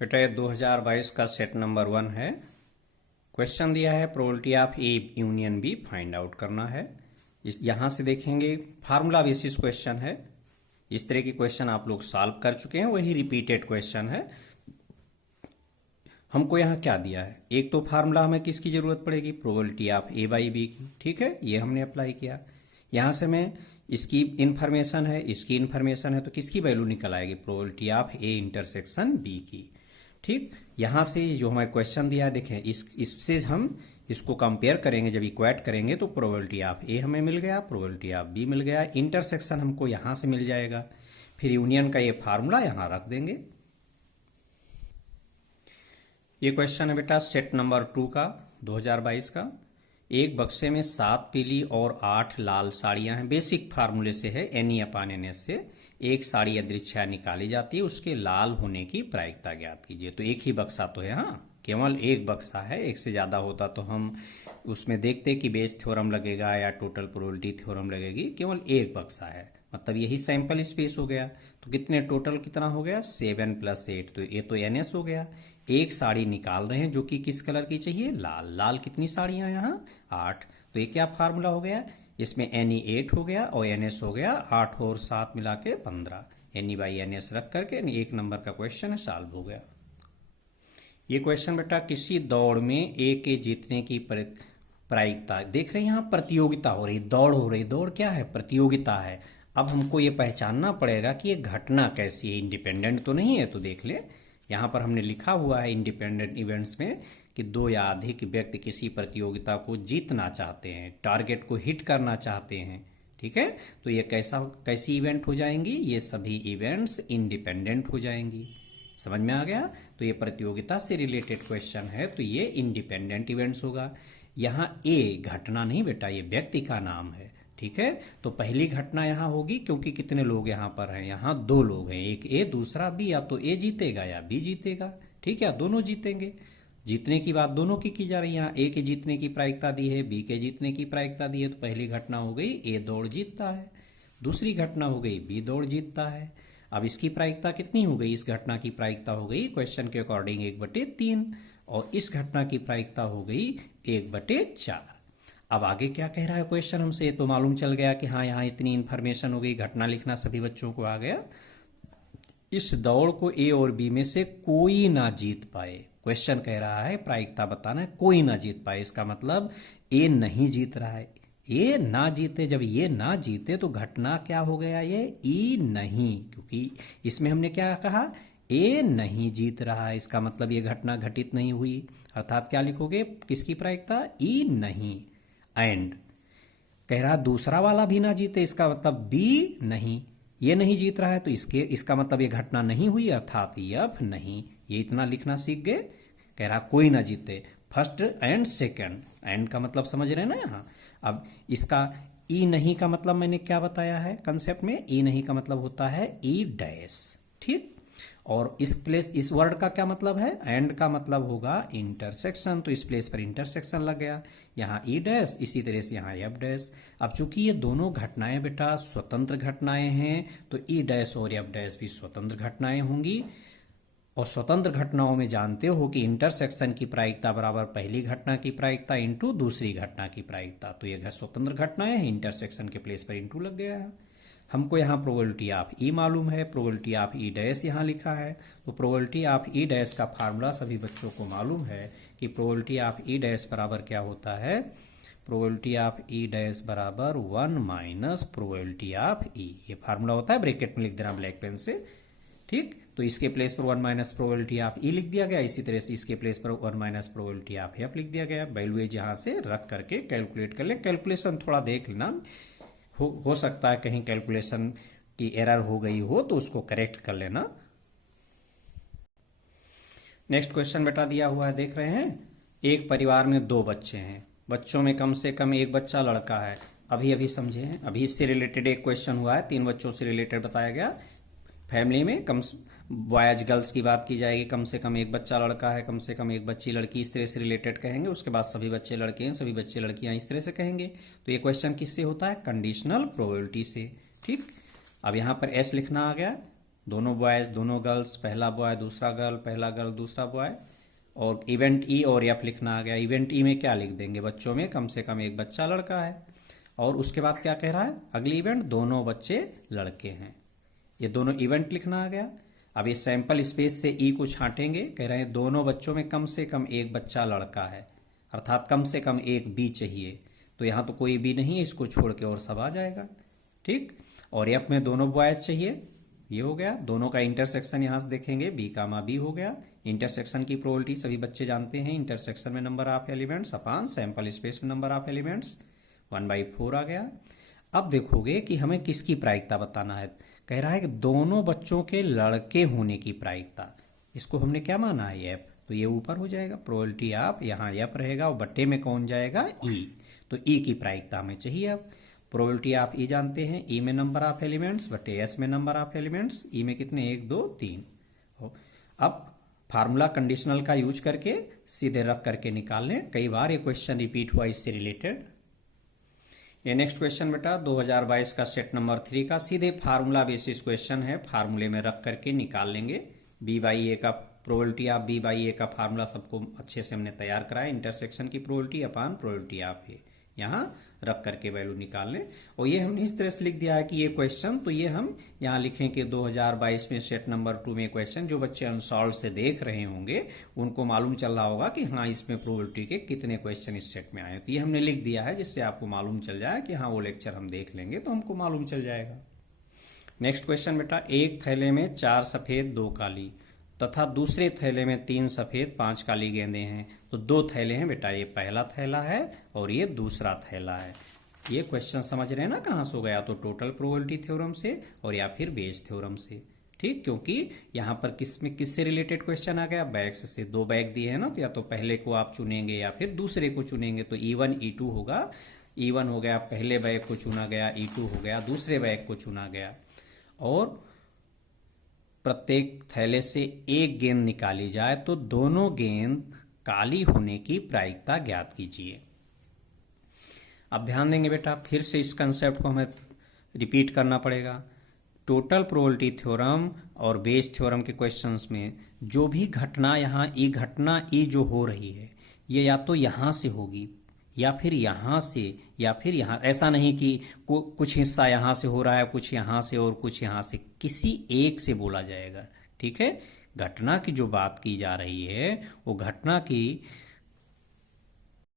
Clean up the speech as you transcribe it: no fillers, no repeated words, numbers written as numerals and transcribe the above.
बेटा ये 2022 का सेट नंबर 1 है। क्वेश्चन दिया है probability of A union B find out करना है। इस यहां से देखेंगे फार्मूला बेसिस क्वेश्चन है। इस तरह के क्वेश्चन आप लोग सॉल्व कर चुके हैं, वही रिपीटेड क्वेश्चन है। हमको यहाँ क्या दिया है, एक तो फार्मूला हमें किसकी जरूरत पड़ेगी, probability of A by B की। ठीक है, ये हमने अप्लाई किया। यहाँ से मैं इसकी इंफॉर्मेशन है, इसकी इंफॉर्मेशन है, तो किसकी वैल्यू निकल आएगी, probability of A intersection B की। ठीक, यहाँ से जो हमें क्वेश्चन दिया है देखें, इससे हम इसको कंपेयर करेंगे, जब इक्वेट करेंगे तो प्रोबेबिलिटी ऑफ ए हमें मिल गया, प्रोबेबिलिटी ऑफ बी मिल गया, इंटरसेक्शन हमको यहाँ से मिल जाएगा। फिर यूनियन का ये फार्मूला यहाँ रख देंगे। ये क्वेश्चन है बेटा सेट नंबर 2 का 2022 का। एक बक्से में 7 पीली और 8 लाल साड़ियां हैं। बेसिक फार्मूले से है, एनी अपान एन एस से एक साड़ी अदृच्छा निकाली जाती है, उसके लाल होने की प्रायिकता ज्ञात कीजिए। तो एक ही बक्सा तो है, हाँ केवल एक बक्सा है, एक से ज़्यादा होता तो हम उसमें देखते कि बेस थ्योरम लगेगा या टोटल प्रोबेबिलिटी थ्योरम लगेगी। केवल एक बक्सा है, मतलब यही सैंपल स्पेस हो गया। तो कितने टोटल कितना हो गया, 7 + 8, तो ये तो एन एस हो गया। एक साड़ी निकाल रहे हैं जो कि किस कलर की चाहिए, लाल। लाल कितनी साड़ियां यहाँ, 8। तो ये क्या फार्मूला हो गया, इसमें एन 8 हो गया और एन एस हो गया 8 और 7 मिला के 15। एन बाई एन एस रख करके एक नंबर का क्वेश्चन है, सॉल्व हो गया। ये क्वेश्चन बेटा किसी दौड़ में ए के जीतने की प्रायिकता, देख रहे हैं यहाँ प्रतियोगिता हो रही, दौड़ हो रही। दौड़ क्या है, प्रतियोगिता है। अब हमको ये पहचानना पड़ेगा कि ये घटना कैसी है, इंडिपेंडेंट तो नहीं है। तो देख ले, यहाँ पर हमने लिखा हुआ है इंडिपेंडेंट इवेंट्स में कि 2 या अधिक व्यक्ति किसी प्रतियोगिता को जीतना चाहते हैं, टारगेट को हिट करना चाहते हैं। ठीक है, तो ये कैसी इवेंट हो जाएंगी, ये सभी इवेंट्स इंडिपेंडेंट हो जाएंगी। समझ में आ गया। तो ये प्रतियोगिता से रिलेटेड क्वेश्चन है, तो ये इंडिपेंडेंट इवेंट्स होगा। यहाँ ए घटना नहीं बेटा, ये व्यक्ति का नाम है। ठीक है, तो पहली घटना यहाँ होगी, क्योंकि कितने लोग यहाँ पर हैं, यहाँ 2 लोग हैं, एक ए दूसरा बी। या तो ए जीतेगा या बी जीतेगा। ठीक है, दोनों जीतेंगे। जीतने की बात दोनों की जा रही है। यहाँ ए के जीतने की प्रायिकता दी है, बी के जीतने की प्रायिकता दी है। तो पहली घटना हो गई ए दौड़ जीतता है, दूसरी घटना हो गई बी दौड़ जीतता है। अब इसकी प्रायिकता कितनी हो गई, इस घटना की प्रायिकता हो गई क्वेश्चन के अकॉर्डिंग 1/3, और इस घटना की प्रायिकता हो गई 1/4। अब आगे क्या कह रहा है क्वेश्चन हमसे, तो मालूम चल गया कि हाँ यहाँ इतनी इंफॉर्मेशन हो गई, घटना लिखना सभी बच्चों को आ गया। इस दौड़ को ए और बी में से कोई ना जीत पाए। क्वेश्चन कह रहा है प्रायिकता बताना है, कोई ना जीत पाए, इसका मतलब ए नहीं जीत रहा है। ए ना जीते, जब ये ना जीते तो घटना क्या हो गया, ये ई नहीं, क्योंकि इसमें हमने क्या कहा, ए नहीं जीत रहा है, इसका मतलब ये घटना घटित नहीं हुई। अर्थात क्या लिखोगे, किसकी प्रायिकता, ई नहीं। एंड कह रहा दूसरा वाला भी ना जीते, इसका मतलब बी नहीं, ये नहीं जीत रहा है, तो इसका मतलब ये घटना नहीं हुई, अर्थात एफ नहीं। ये इतना लिखना सीख गए। कह रहा कोई ना जीते, फर्स्ट एंड सेकंड। एंड का मतलब समझ रहे हैं ना यहाँ। अब इसका ई नहीं का मतलब मैंने क्या बताया है कंसेप्ट में, ई नहीं का मतलब होता है ई डैश। ठीक, और इस वर्ड का क्या मतलब है, एंड का मतलब होगा इंटरसेक्शन। तो इस प्लेस पर इंटरसेक्शन लग गया, यहाँ ई डैश, इसी तरह से यहाँ एफ डैश। अब चूंकि ये दोनों घटनाएं बेटा स्वतंत्र घटनाएं हैं, तो ई डैश और एफ डैश भी स्वतंत्र घटनाएं होंगी। और स्वतंत्र घटनाओं में जानते हो कि इंटरसेक्शन की प्रायिकता बराबर पहली घटना की प्रायिकता इंटू दूसरी घटना की प्रायिकता। तो ये स्वतंत्र घटनाएं हैं, इंटरसेक्शन के प्लेस पर इंटू लग गया है। हमको यहाँ प्रोबेबिलिटी ऑफ ई मालूम है, प्रोबेबिलिटी ऑफ ई डैश यहाँ लिखा है। तो प्रोबेबिलिटी ऑफ ई डैश का फार्मूला सभी बच्चों को मालूम है कि प्रोबेबिलिटी ऑफ ई डैश बराबर क्या होता है, प्रोबेबिलिटी ऑफ ई डैश बराबर 1 - प्रोबेबिलिटी ऑफ ई। ये फार्मूला होता है, ब्रैकेट में लिख देना ब्लैक पेन से। ठीक, तो इसके प्लेस पर 1 - प्रोबेबिलिटी ऑफ ई लिख दिया गया, इसी तरह से इसके प्लेस पर 1 - प्रोबेबिलिटी ऑफ एफ लिख दिया गया। वैल्यूज यहाँ से रख करके कैलकुलेट कर ले। कैलकुलेशन थोड़ा देख लेना, हो सकता है कहीं कैलकुलेशन की एरर हो गई हो तो उसको करेक्ट कर लेना। नेक्स्ट क्वेश्चन बेटा दिया हुआ है, देख रहे हैं। एक परिवार में 2 बच्चे हैं, बच्चों में कम से कम एक बच्चा लड़का है। अभी समझे हैं, अभी इससे रिलेटेड एक क्वेश्चन हुआ है, 3 बच्चों से रिलेटेड बताया गया। फैमिली में कम बॉयज गर्ल्स की बात की जाएगी, कम से कम एक बच्चा लड़का है, कम से कम एक बच्ची लड़की, इस तरह से रिलेटेड कहेंगे। उसके बाद सभी बच्चे लड़के हैं, सभी बच्चे लड़कियां, इस तरह से कहेंगे। तो ये क्वेश्चन किससे होता है, कंडीशनल प्रोबेबिलिटी से। ठीक, अब यहाँ पर एस लिखना आ गया, दोनों बॉयज दोनों गर्ल्स, पहला बॉय दूसरा गर्ल, पहला गर्ल दूसरा बॉय। और इवेंट ई और एफ लिखना आ गया। इवेंट ई में क्या लिख देंगे, बच्चों में कम से कम एक बच्चा लड़का है। और उसके बाद क्या कह रहा है, अगली इवेंट दोनों बच्चे लड़के हैं। ये दोनों इवेंट लिखना आ गया। अब ये सैंपल स्पेस से ई को छांटेंगे, कह रहे हैं दोनों बच्चों में कम से कम एक बच्चा लड़का है, अर्थात कम से कम एक बी चाहिए। तो यहाँ तो कोई बी नहीं है, इसको छोड़ के और सब आ जाएगा। ठीक। और एफ में दोनों बॉयज चाहिए, ये हो गया। दोनों का इंटरसेक्शन यहाँ से देखेंगे, बी कामा बी हो गया। इंटरसेक्शन की प्रोबेबिलिटी सभी बच्चे जानते हैं, इंटरसेक्शन में number of elements upon sample space में नंबर ऑफ एलिमेंट्स 1/4 आ गया। अब देखोगे कि हमें किसकी प्रायिकता बताना है। कह रहा है कि दोनों बच्चों के लड़के होने की प्रायिकता, इसको हमने क्या माना है, एफ। तो ये ऊपर हो जाएगा, प्रोबेबिलिटी ऑफ, यहाँ एफ रहेगा और बट्टे में कौन जाएगा, ई। तो ई की प्रायिकता हमें चाहिए। अब प्रोबेबिलिटी आप ई जानते हैं, ई में नंबर ऑफ एलिमेंट्स बटे एस में नंबर ऑफ एलिमेंट्स। ई में कितने, 1 2 3। अब फार्मूला कंडीशनल का यूज करके सीधे रख करके निकाल लें। कई बार ये क्वेश्चन रिपीट हुआ इससे रिलेटेड। ये नेक्स्ट क्वेश्चन बेटा 2022 का सेट नंबर 3 का सीधे फार्मूला बेसिस क्वेश्चन है, फार्मूले में रख करके निकाल लेंगे। बी बाई ए का प्रोबेबिलिटी ऑफ बी बाई ए का फार्मूला सबको अच्छे से हमने तैयार कराया, इंटरसेक्शन की प्रोबेबिलिटी अपान प्रोबेबिलिटी ऑफ ए, यहाँ रख करके वैल्यू निकाल लें। और ये हमने इस तरह से लिख दिया है कि ये क्वेश्चन, तो ये हम यहाँ लिखें कि 2022 में सेट नंबर 2 में क्वेश्चन, जो बच्चे अनसॉल्व से देख रहे होंगे उनको मालूम चल रहा होगा कि हाँ इसमें प्रोबेबिलिटी के कितने क्वेश्चन इस सेट में आए। तो ये हमने लिख दिया है जिससे आपको मालूम चल जाए कि हाँ वो लेक्चर हम देख लेंगे तो हमको मालूम चल जाएगा। नेक्स्ट क्वेश्चन बेटा, एक थैले में 4 सफेद 2 काली तथा दूसरे थैले में 3 सफेद 5 काली गेंदें हैं। तो 2 थैले हैं बेटा, ये पहला थैला है और ये दूसरा थैला है। ये क्वेश्चन समझ रहे हैं ना कहाँ से हो गया, तो टोटल प्रोबेबिलिटी थ्योरम से और या फिर बेस थ्योरम से। ठीक, क्योंकि यहाँ पर किससे रिलेटेड क्वेश्चन आ गया, बैग्स से। 2 बैग दिए हैं ना, तो या तो पहले को आप चुनेंगे या फिर दूसरे को चुनेंगे। तो E1 E2 होगा। E1 हो गया पहले बैग को चुना गया, E2 हो गया दूसरे बैग को चुना गया। और प्रत्येक थैले से एक गेंद निकाली जाए तो दोनों गेंद काली होने की प्रायिकता ज्ञात कीजिए। अब ध्यान देंगे बेटा, फिर से इस कंसेप्ट को हमें रिपीट करना पड़ेगा। टोटल प्रोबेबिलिटी थ्योरम और बेस थ्योरम के क्वेश्चंस में जो भी घटना यहाँ घटना ई जो हो रही है, ये या तो यहाँ से होगी या फिर यहाँ से या फिर यहाँ। ऐसा नहीं कि कुछ हिस्सा यहाँ से हो रहा है, कुछ यहाँ से और कुछ यहाँ से, किसी एक से बोला जाएगा। ठीक है, घटना की जो बात की जा रही है वो घटना की